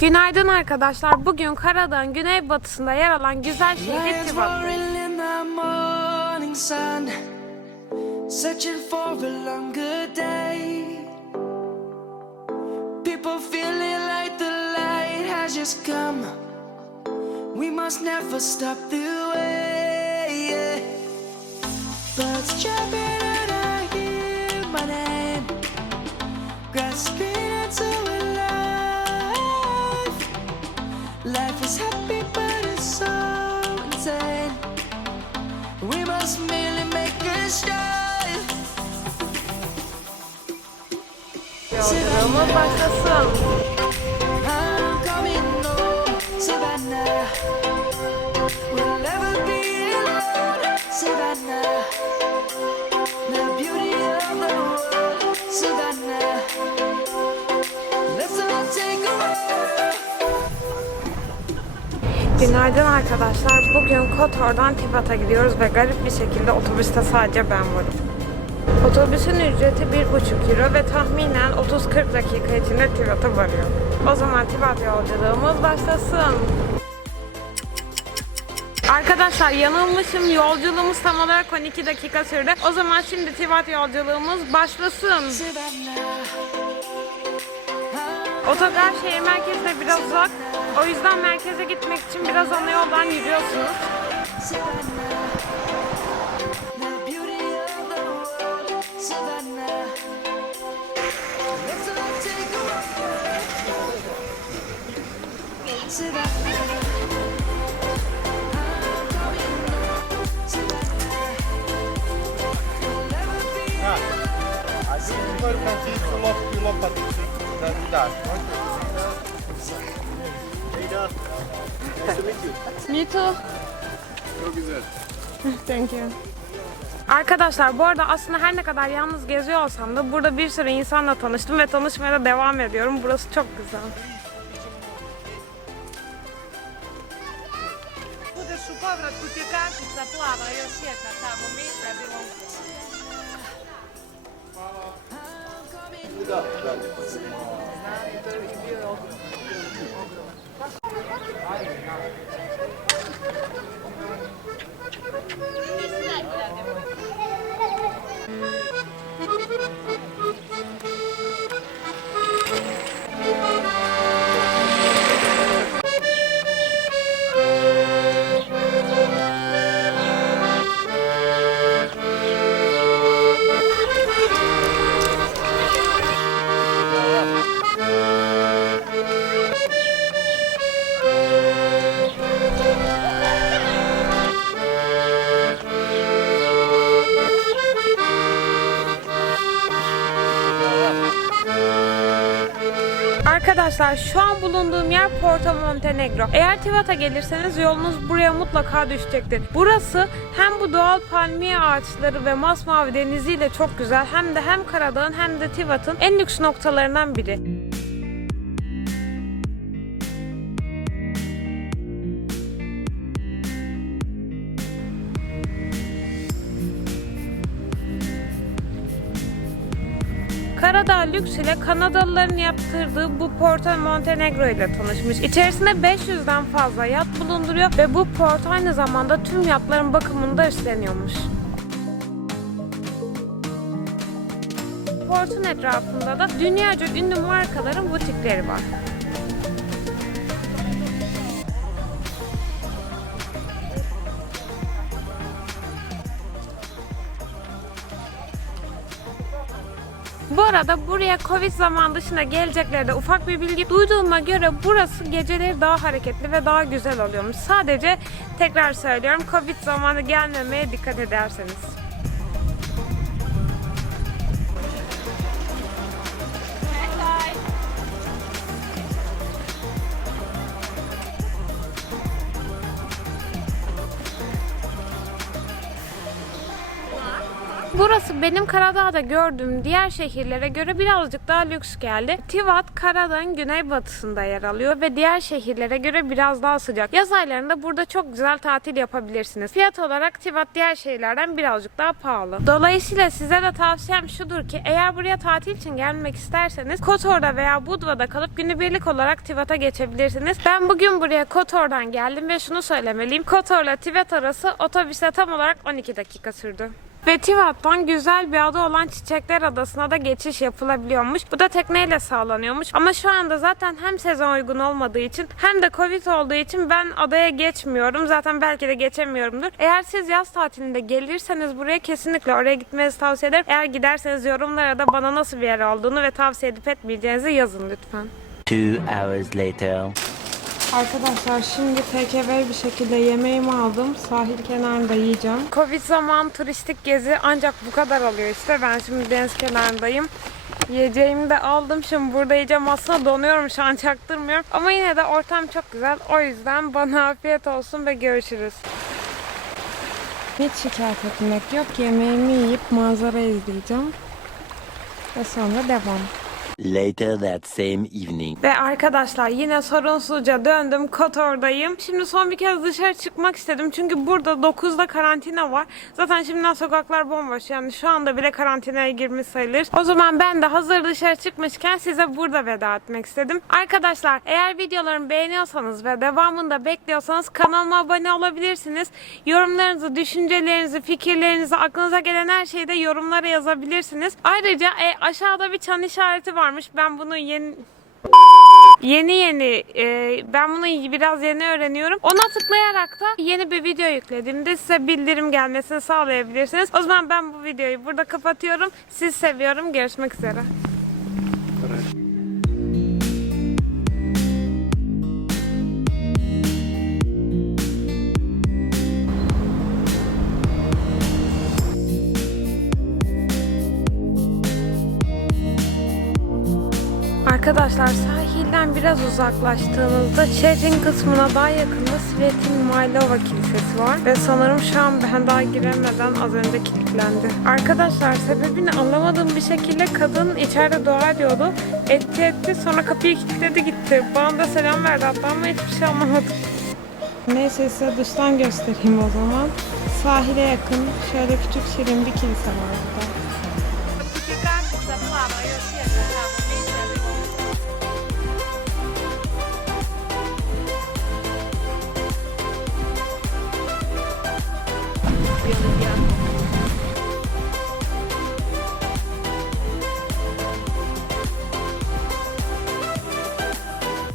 Günaydın arkadaşlar. Bugün Karadağ'ın güneybatısında yer alan güzel şehir come. We must never stop the way. Life is happy, but it's so insane. We must merely make a strive. Yolculuğumuz başlasın. Günaydın arkadaşlar. Bugün Kotor'dan Tivat'a gidiyoruz ve garip bir şekilde otobüste sadece ben varım. Otobüsün ücreti 1,5 euro ve tahminen 30-40 dakika içinde Tivat'a varıyor. O zaman Tivat yolculuğumuz başlasın. Arkadaşlar yanılmışım. Yolculuğumuz tam olarak 12 dakika sürdü. O zaman şimdi Tivat yolculuğumuz başlasın. Otogar şehir merkezine biraz uzak. O yüzden merkeze gitmek için biraz ana yoldan yürüyorsunuz. The world, Savannah. Let's all take a pulou pra da cidade. Me too. Thank you. Arkadaşlar bu arada aslında her ne kadar yalnız geziyor olsam da burada bir sürü insanla tanıştım ve tanışmaya da devam ediyorum. Burası çok güzel. Budeš u povratku ti kartica plava još jedna tamo, Da, da. Znam i to je bio je ogroman. Ogroman. Arkadaşlar şu an bulunduğum yer Porto Montenegro. Eğer Tivat'a gelirseniz yolunuz buraya mutlaka düşecektir. Burası hem bu doğal palmiye ağaçları ve masmavi deniziyle çok güzel hem de hem Karadağ'ın hem de Tivat'ın en lüks noktalarından biri. Karadağ Lüks ile Kanadalıların yaptırdığı bu Porto Montenegro ile tanışmış. İçerisinde 500'den fazla yat bulunduruyor ve bu port aynı zamanda tüm yatların bakımını da üstleniyormuş. Portun etrafında da dünyaca ünlü markaların butikleri var. Bu arada buraya Covid zaman dışında gelecekleri de ufak bir bilgi duyduğuma göre burası geceleri daha hareketli ve daha güzel oluyormuş. Sadece tekrar söylüyorum Covid zamanı gelmemeye dikkat ederseniz. Burası benim Karadağ'da gördüğüm diğer şehirlere göre birazcık daha lüks geldi. Tivat Karadağ'ın güneybatısında yer alıyor ve diğer şehirlere göre biraz daha sıcak. Yaz aylarında burada çok güzel tatil yapabilirsiniz. Fiyat olarak Tivat diğer şehirlerden birazcık daha pahalı. Dolayısıyla size de tavsiyem şudur ki eğer buraya tatil için gelmek isterseniz Kotor'da veya Budva'da kalıp günübirlik olarak Tivat'a geçebilirsiniz. Ben bugün buraya Kotor'dan geldim ve şunu söylemeliyim. Kotor'la Tivat arası otobüste tam olarak 12 dakika sürdü. Ve Tivat'tan güzel bir ada olan Çiçekler Adası'na da geçiş yapılabiliyormuş. Bu da tekneyle sağlanıyormuş. Ama şu anda zaten hem sezon uygun olmadığı için hem de Covid olduğu için ben adaya geçmiyorum. Zaten belki de geçemiyorumdur. Eğer siz yaz tatilinde gelirseniz buraya kesinlikle oraya gitmenizi tavsiye ederim. Eğer giderseniz yorumlara da bana nasıl bir yer olduğunu ve tavsiye edip etmeyeceğinizi yazın lütfen. Two hours later. Arkadaşlar şimdi TKV bir şekilde yemeğimi aldım. Sahil kenarında yiyeceğim. Covid zaman turistik gezi ancak bu kadar alıyor işte. Ben şimdi deniz kenarındayım. Yiyeceğimi de aldım. Şimdi burada yiyeceğim. Aslında donuyorum şu an çaktırmıyorum. Ama yine de ortam çok güzel. O yüzden bana afiyet olsun ve görüşürüz. Hiç şikayet etmek yok. Yemeğimi yiyip manzara izleyeceğim. Ve sonra devam. Later that same evening. Ve arkadaşlar yine sorunsuzca döndüm Kotor'dayım. Şimdi son bir kez dışarı çıkmak istedim. Çünkü burada 9'da karantina var. Zaten şimdiden sokaklar bomboş. Yani şu anda bile karantinaya girmiş sayılır. O zaman ben de hazır dışarı çıkmışken size burada veda etmek istedim. Arkadaşlar eğer videolarımı beğeniyorsanız ve devamında bekliyorsanız kanalıma abone olabilirsiniz. Yorumlarınızı, düşüncelerinizi, fikirlerinizi, aklınıza gelen her şeyi de yorumlara yazabilirsiniz. Ayrıca e, aşağıda bir çan işareti varmış. Ben bunu yeni Yeni yeni e, ben bunu biraz yeni öğreniyorum. Ona tıklayarak da yeni bir video yüklediğimde size bildirim gelmesini sağlayabilirsiniz. O zaman ben bu videoyu burada kapatıyorum. Siz seviyorum. Görüşmek üzere. Arkadaşlar sahilden biraz uzaklaştığınızda şehrin kısmına daha yakında Svetin Mailova Kilisesi var. Ve sanırım şu an ben daha giremeden az önce kilitlendi. Arkadaşlar sebebini anlamadığım bir şekilde kadın içeride dua ediyordu. Etti etti sonra kapıyı kilitledi gitti. Bana da selam verdi hatta ama hiçbir şey anlamadım. Neyse size dıştan göstereyim o zaman. Sahile yakın şöyle küçük şirin bir kilise var burada.